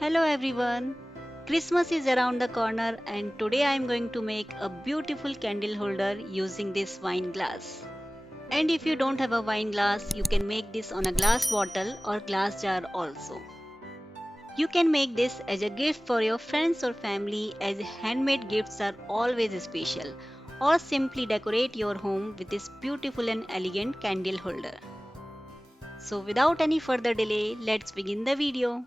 Hello everyone. Christmas is around the corner and today I am going to make a beautiful candle holder using this wine glass. And if you don't have a wine glass, you can make this on a glass bottle or glass jar also. You can make this as a gift for your friends or family as handmade gifts are always special, or simply decorate your home with this beautiful and elegant candle holder. So without any further delay, let's begin the video.